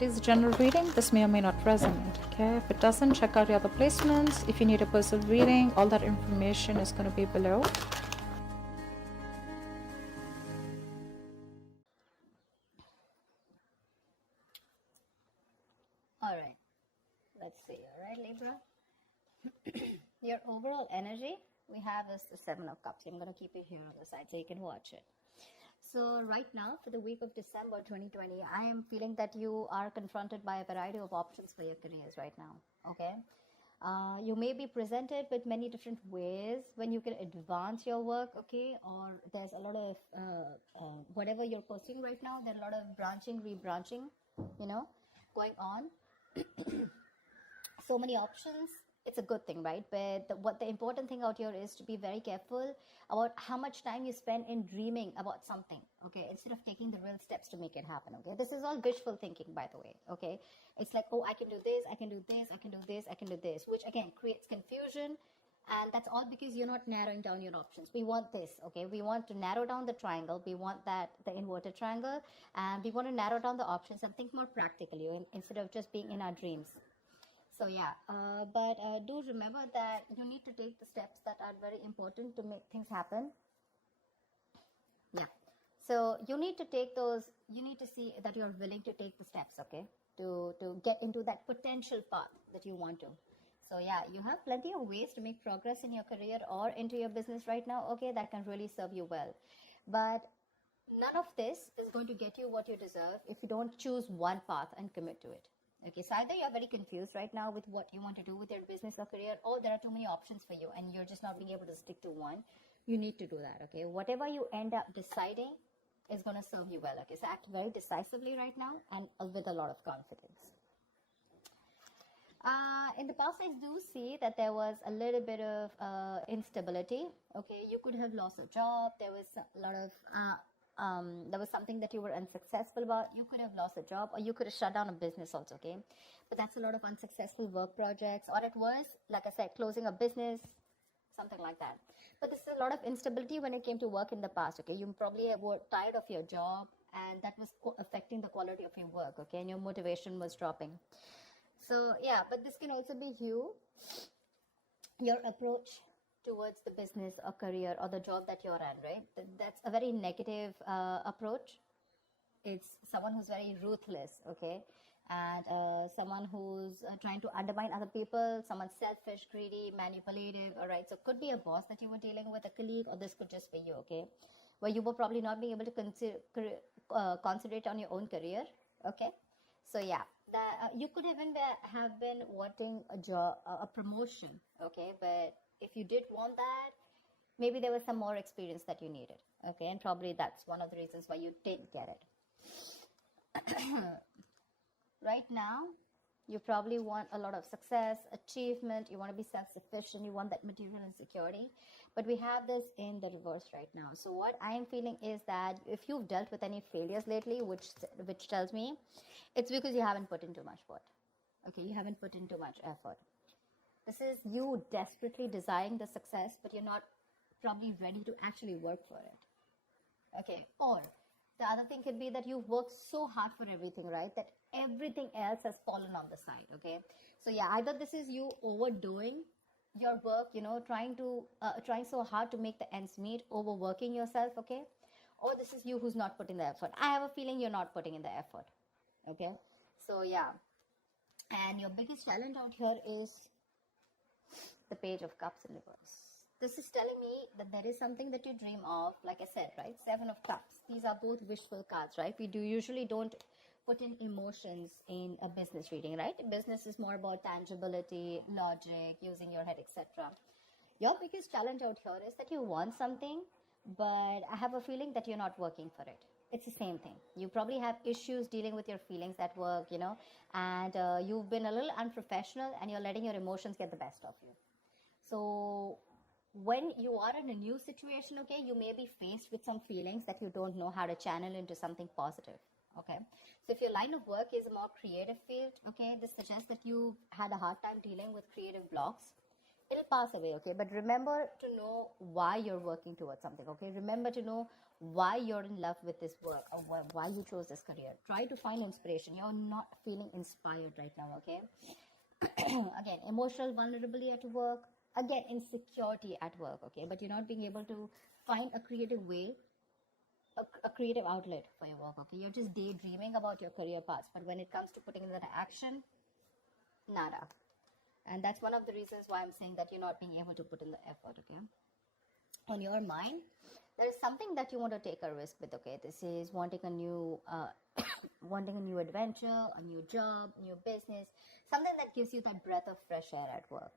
It is a general reading. This may or may not resonate. Okay, if it doesn't, check out your other placements. If you need a personal reading, all that information is going to be below. All right, let's see. All right, Libra, your overall energy we have is the Seven of Cups. I'm going to keep it here on the side so you can watch it. So right now, for the week of December 2020, I am feeling that you are confronted by a variety of options for your careers right now. Okay, you may be presented with many different ways when you can advance your work. Okay, or there's a lot of whatever you're pursuing right now. There's a lot of branching, rebranching, going on. So many options. It's a good thing, right? But what the important thing out here is to be very careful about how much time you spend in dreaming about something, okay, instead of taking the real steps to make it happen. Okay, this is all wishful thinking, by the way. Okay, it's like, oh, I can do this, I can do this, I can do this, I can do this, which again creates confusion. And that's all because you're not narrowing down your options. We want this, okay? We want to narrow down the triangle. We want the inverted triangle, and we want to narrow down the options and think more practically instead of just being in our dreams. So yeah, but do remember that you need to take the steps that are very important to make things happen. Yeah. So you need to take those, you need to see that you're willing to take the steps, okay, to get into that potential path that you want to. So yeah, you have plenty of ways to make progress in your career or into your business right now, okay, that can really serve you well. But none of this is going to get you what you deserve if you don't choose one path and commit to it. Okay, so either you're very confused right now with what you want to do with your business or career, or there are too many options for you and you're just not being able to stick to one. You need to do that, okay? Whatever you end up deciding is going to serve you well, okay? So act very decisively right now and with a lot of confidence. In the past, I do see that there was a little bit of instability, okay? You could have lost a job. There was a lot of there was something that you were unsuccessful about. You could have lost a job, or you could have shut down a business also, okay? But that's a lot of unsuccessful work projects, or it was, like I said, closing a business, something like that. But this is a lot of instability when it came to work in the past, okay? You probably were tired of your job, and that was affecting the quality of your work, okay? And your motivation was dropping. So yeah, but this can also be your approach towards the business or career or the job that you're in, right? That's a very negative approach. It's someone who's very ruthless, okay? And someone who's trying to undermine other people, someone selfish, greedy, manipulative, all right? So it could be a boss that you were dealing with, a colleague, or this could just be you, okay? Where you were probably not being able to concentrate on your own career, okay? So yeah, you could even have been wanting a job, a promotion, okay? But if you did want that, maybe there was some more experience that you needed, okay? And probably that's one of the reasons why you didn't get it. Right now, you probably want a lot of success, achievement, you want to be self-sufficient, you want that material insecurity. But we have this in the reverse right now. So what I am feeling is that if you've dealt with any failures lately, which tells me it's because you haven't put in too much effort. Okay, you haven't put in too much effort. This is you desperately desiring the success, but you're not probably ready to actually work for it. Okay, or the other thing could be that you've worked so hard for everything, right? That everything else has fallen on the side, okay? So yeah, either this is you overdoing your work, trying so hard to make the ends meet, overworking yourself, okay? Or this is you who's not putting the effort. I have a feeling you're not putting in the effort, okay? So yeah, and your biggest challenge out here is the Page of Cups in reverse. This is telling me that there is something that you dream of, like I said, right? Seven of Cups. These are both wishful cards, right? We usually don't put in emotions in a business reading, right? Business is more about tangibility, logic, using your head, etc. Your biggest challenge out here is that you want something, but I have a feeling that you're not working for it. It's the same thing. You probably have issues dealing with your feelings at work, and you've been a little unprofessional and you're letting your emotions get the best of you. So when you are in a new situation, okay, you may be faced with some feelings that you don't know how to channel into something positive, okay? So if your line of work is a more creative field, okay, this suggests that you had a hard time dealing with creative blocks. it'll pass away, okay? But remember to know why you're working towards something, okay? Remember to know why you're in love with this work, or why you chose this career. Try to find inspiration. You're not feeling inspired right now, okay? Again, emotional vulnerability at work. Again, insecurity at work, okay? But you're not being able to find a creative way, a creative outlet for your work, okay? You're just daydreaming about your career paths, but when it comes to putting in that action, nada. And that's one of the reasons why I'm saying that you're not being able to put in the effort, okay? On your mind, there is something that you want to take a risk with, okay? This is wanting a new wanting a new adventure, a new job, new business, something that gives you that breath of fresh air at work.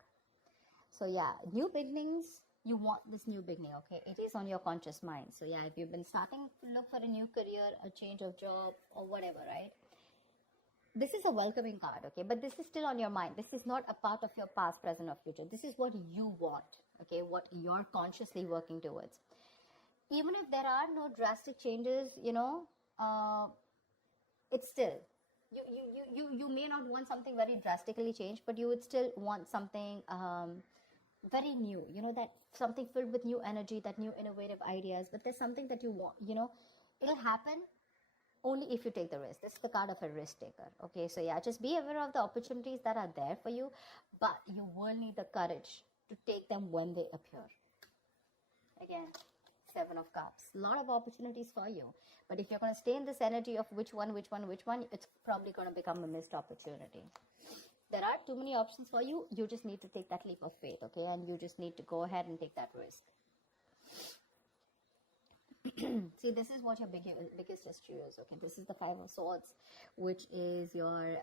So yeah, new beginnings, you want this new beginning, okay? It is on your conscious mind. So yeah, if you've been starting to look for a new career, a change of job, or whatever, right? This is a welcoming card, okay? But this is still on your mind. This is not a part of your past, present, or future. This is what you want, okay? What you're consciously working towards. Even if there are no drastic changes, it's still, you may not want something very drastically changed, but you would still want something very new, that something filled with new energy, that new innovative ideas. But there's something that you want, it'll happen only if you take the risk. This is the card of a risk taker, okay? So yeah, just be aware of the opportunities that are there for you, but you will need the courage to take them when they appear. Again, 7 of Cups, a lot of opportunities for you, but if you're going to stay in this energy of which one, it's probably going to become a missed opportunity. There are too many options for you. You just need to take that leap of faith, okay? And you just need to go ahead and take that risk. See, this is what your biggest issue is, okay? This is the 5 of Swords, which is your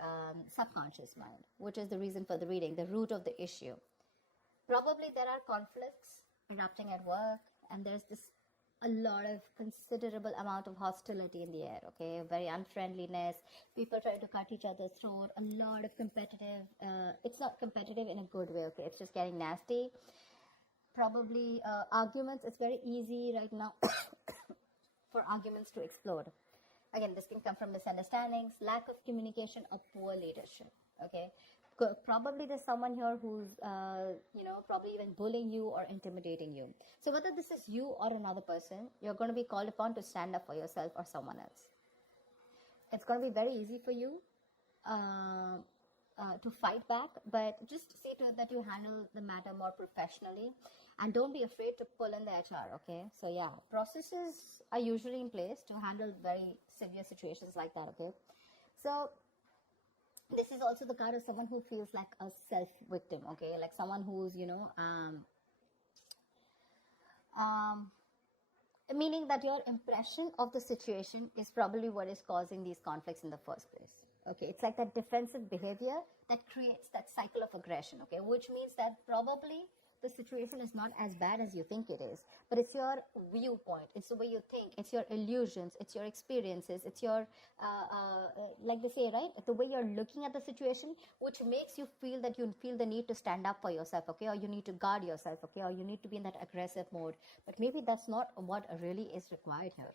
subconscious mind, which is the reason for the reading, the root of the issue. Probably there are conflicts erupting at work, and there's a lot of considerable amount of hostility in the air, okay? Very unfriendliness, people trying to cut each other's throat, a lot of competitive, it's not competitive in a good way, okay? It's just getting nasty. Probably arguments, it's very easy right now for arguments to explode. Again, this can come from misunderstandings, lack of communication, or poor leadership, okay? Probably there's someone here who's, probably even bullying you or intimidating you. So whether this is you or another person, you're going to be called upon to stand up for yourself or someone else. It's going to be very easy for you to fight back, but just see to it that you handle the matter more professionally, and don't be afraid to pull in the HR, okay? So yeah, processes are usually in place to handle very severe situations like that, okay? So this is also the card of someone who feels like a self-victim, okay? Like someone who's, meaning that your impression of the situation is probably what is causing these conflicts in the first place. Okay, it's like that defensive behavior that creates that cycle of aggression, okay, which means that probably the situation is not as bad as you think it is, but it's your viewpoint, it's the way you think, it's your illusions, it's your experiences, it's your, like they say, right, the way you're looking at the situation, which makes you feel that you feel the need to stand up for yourself, okay, or you need to guard yourself, okay, or you need to be in that aggressive mode, but maybe that's not what really is required here,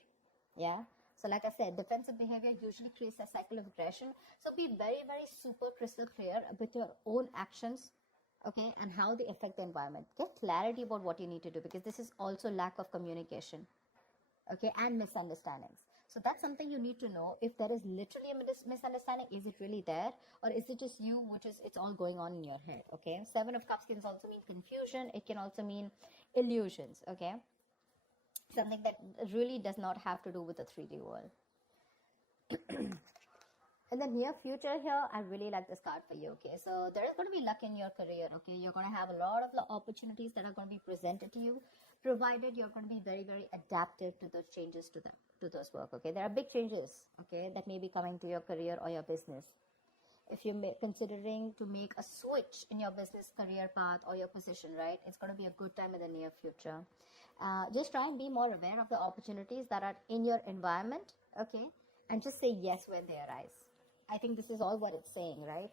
yeah? So like I said, defensive behavior usually creates a cycle of aggression. So be very, very super crystal clear with your own actions, okay, and how they affect the environment. Get clarity about what you need to do, because this is also lack of communication, okay, and misunderstandings. So that's something you need to know. If there is literally a misunderstanding, is it really there, or is it just you, it's all going on in your head, okay? 7 of Cups can also mean confusion. It can also mean illusions, okay? Something that really does not have to do with the 3D world. In the near future here, I really like this card for you, okay? So there is going to be luck in your career, okay? You're going to have a lot of opportunities that are going to be presented to you, provided you're going to be very, very adaptive to those changes to those work, okay? There are big changes, okay, that may be coming to your career or your business. If you're considering to make a switch in your business career path or your position, right, it's going to be a good time in the near future. Just try and be more aware of the opportunities that are in your environment, okay, and just say yes when they arise. I think this is all what it's saying, right?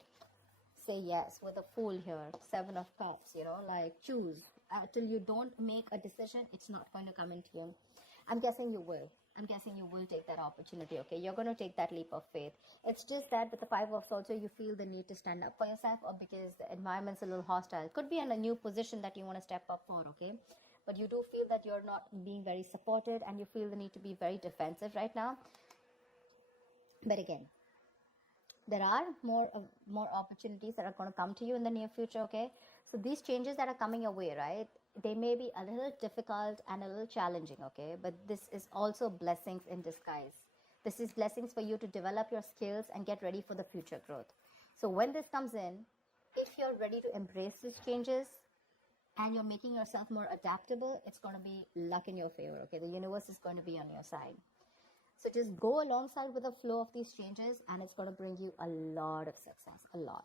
Say yes with a Fool here, 7 of Cups, like choose. Till you don't make a decision, it's not going to come into you. I'm guessing you will. I'm guessing you will take that opportunity, okay? You're going to take that leap of faith. It's just that with the Five of Swords, you feel the need to stand up for yourself, or because the environment's a little hostile. Could be in a new position that you want to step up for, okay? But you do feel that you're not being very supported, and you feel the need to be very defensive right now. But again, there are more opportunities that are going to come to you in the near future, okay? So these changes that are coming your way, right, they may be a little difficult and a little challenging, okay? But this is also blessings in disguise. This is blessings for you to develop your skills and get ready for the future growth. So when this comes in, if you're ready to embrace these changes and you're making yourself more adaptable, it's going to be luck in your favor, okay? The universe is going to be on your side. So just go alongside with the flow of these changes, and it's going to bring you a lot of success, a lot.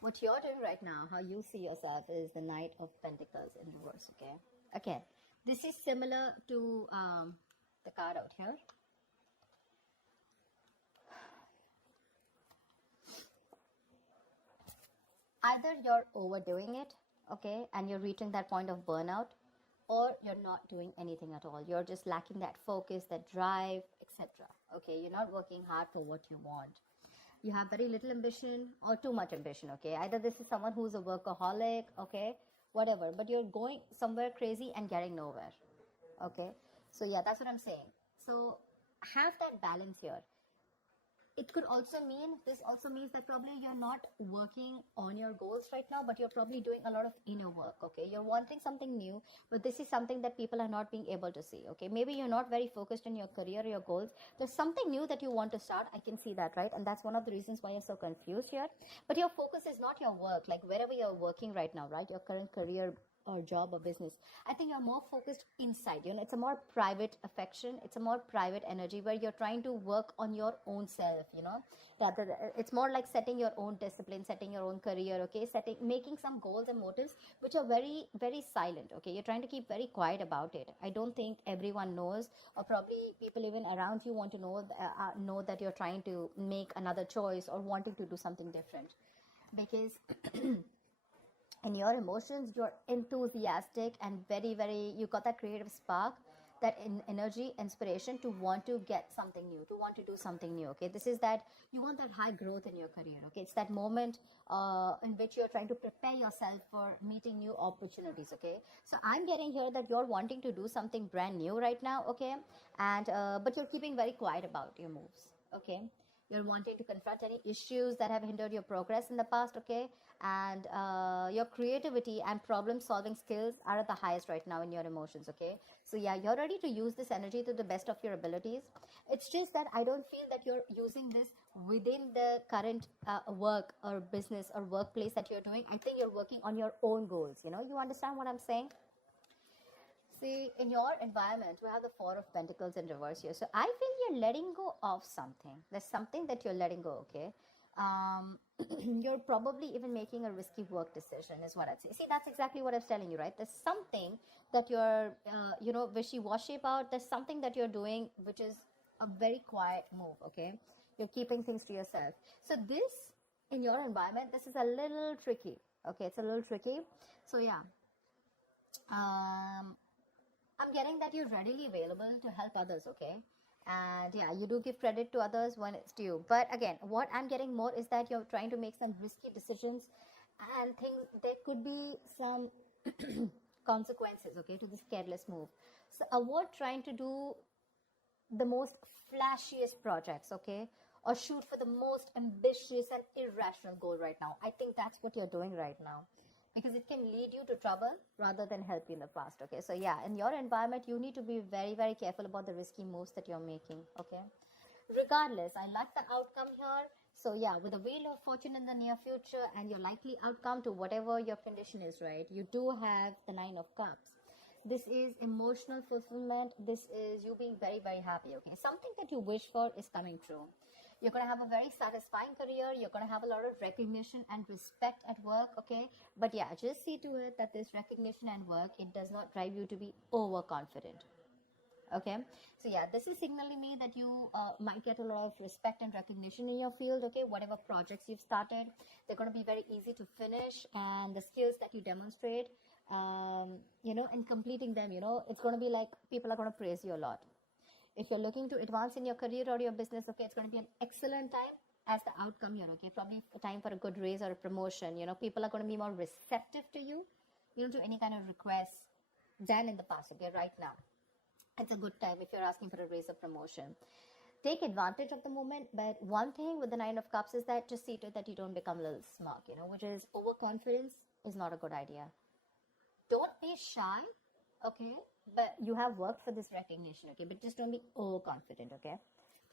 What you're doing right now, how you see yourself, is the Knight of Pentacles in reverse, okay? Again, this is similar to the card out here. Either you're overdoing it, okay, and you're reaching that point of burnout, or you're not doing anything at all. You're just lacking that focus, that drive, etc. Okay, you're not working hard for what you want. You have very little ambition or too much ambition, okay? Either this is someone who's a workaholic, okay, whatever, but you're going somewhere crazy and getting nowhere, okay? So yeah, that's what I'm saying. So have that balance here. It could also mean, this also means that probably you're not working on your goals right now, but you're probably doing a lot of inner work, okay? You're wanting something new, but this is something that people are not being able to see, okay? Maybe you're not very focused on your career, your goals. There's something new that you want to start. I can see that, right? And that's one of the reasons why you're so confused here. But your focus is not your work, like wherever you're working right now, right? Your current career or job or business. I think you're more focused inside, you know, it's a more private affection, it's a more private energy where you're trying to work on your own self, you know, rather it's more like setting your own discipline, setting your own career, okay, making some goals and motives which are very, very silent, okay? You're trying to keep very quiet about it. I don't think everyone knows, or probably people even around you want to know that you're trying to make another choice or wanting to do something different, because in your emotions, you're enthusiastic and very, very, you got that creative spark, that energy, inspiration to want to get something new, to want to do something new, okay? This is that you want that high growth in your career, okay? It's that moment in which you're trying to prepare yourself for meeting new opportunities, okay? So I'm getting here that you're wanting to do something brand new right now, okay? And but you're keeping very quiet about your moves, okay? You're wanting to confront any issues that have hindered your progress in the past, okay? And your creativity and problem solving skills are at the highest right now in your emotions, okay? So yeah, you're ready to use this energy to the best of your abilities. It's just that I don't feel that you're using this within the current work or business or workplace that you're doing. I think you're working on your own goals, you know? You understand what I'm saying? See, in your environment, we have the Four of Pentacles in reverse here. So I feel you're letting go of something. There's something that you're letting go, okay? You're probably even making a risky work decision is what I'd say. See, that's exactly what I was telling you, right? There's something that you're, wishy-washy about. There's something that you're doing which is a very quiet move, okay? You're keeping things to yourself. So this, in your environment, this is a little tricky, okay? It's a little tricky. So yeah. I'm getting that you're readily available to help others, okay? And yeah, you do give credit to others when it's due. But again, what I'm getting more is that you're trying to make some risky decisions and think there could be some consequences, okay, to this careless move. So avoid trying to do the most flashiest projects, okay? Or shoot for the most ambitious and irrational goal right now. I think that's what you're doing right now, because it can lead you to trouble rather than help you in the past, okay? So yeah, in your environment, you need to be very, very careful about the risky moves that you're making, okay? Regardless, I like the outcome here. So yeah, with the Wheel of Fortune in the near future and your likely outcome to whatever your condition is, right? You do have the Nine of Cups. This is emotional fulfillment. This is you being very, very happy, okay? Something that you wish for is coming true. You're going to have a very satisfying career. You're going to have a lot of recognition and respect at work, okay? But yeah, just see to it that this recognition and work, it does not drive you to be overconfident, okay? So yeah, this is signaling me that you might get a lot of respect and recognition in your field, okay? Whatever projects you've started, they're going to be very easy to finish, and the skills that you demonstrate in completing them, it's going to be like people are going to praise you a lot. If you're looking to advance in your career or your business, okay, it's going to be an excellent time as the outcome here, okay? Probably a time for a good raise or a promotion. People are going to be more receptive to you, to any kind of requests than in the past, okay? Right now, it's a good time if you're asking for a raise or promotion. Take advantage of the moment, but one thing with the Nine of Cups is that just see to it that you don't become a little smug, which is overconfidence is not a good idea. Don't be shy, okay? But you have worked for this recognition, okay? But just don't be overconfident, okay?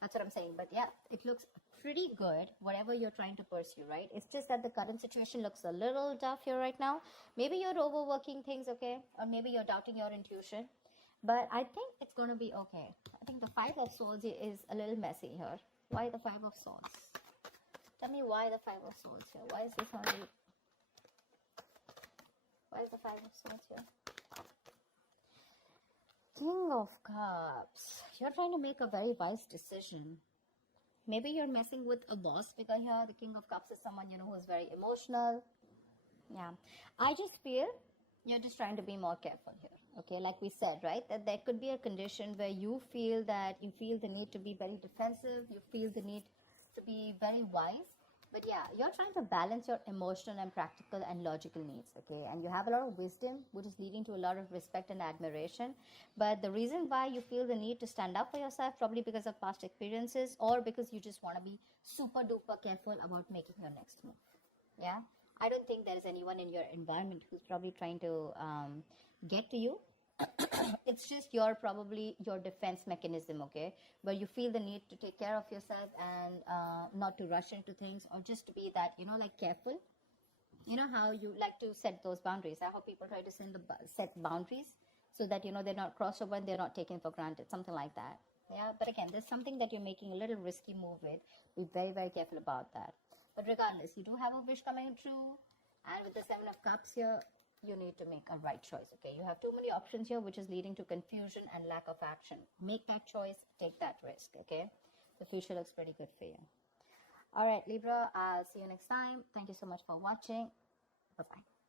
That's what I'm saying. But yeah, it looks pretty good, whatever you're trying to pursue, right? It's just that the current situation looks a little tough here right now. Maybe you're overworking things, okay? Or maybe you're doubting your intuition. But I think it's going to be okay. I think the Five of Swords is a little messy here. Why the Five of Swords? Tell me why the Five of Swords here. Why is this only... Why is the Five of Swords here? King of Cups. You're trying to make a very wise decision. Maybe you're messing with a boss figure here. The King of Cups is someone, who is very emotional. Yeah. I just feel you're just trying to be more careful here. Okay, like we said, right? That there could be a condition where you feel the need to be very defensive. You feel the need to be very wise. But yeah, you're trying to balance your emotional and practical and logical needs, okay? And you have a lot of wisdom, which is leading to a lot of respect and admiration. But the reason why you feel the need to stand up for yourself, probably because of past experiences or because you just want to be super duper careful about making your next move. Yeah? I don't think there is anyone in your environment who's probably trying to get to you. It's just your defense mechanism, okay, where you feel the need to take care of yourself and not to rush into things, or just to be that careful. How you like to set those boundaries. I hope people try to set boundaries so that they're not crossed over and they're not taken for granted, something like that. Yeah, but again, there's something that you're making a little risky move with. Be very, very careful about that. But regardless, you do have a wish coming true, and with the Seven of Cups here, you need to make a right choice, okay? You have too many options here, which is leading to confusion and lack of action. Make that choice, take that risk, okay? The future looks pretty good for you. All right, Libra, I'll see you next time. Thank you so much for watching. Bye-bye.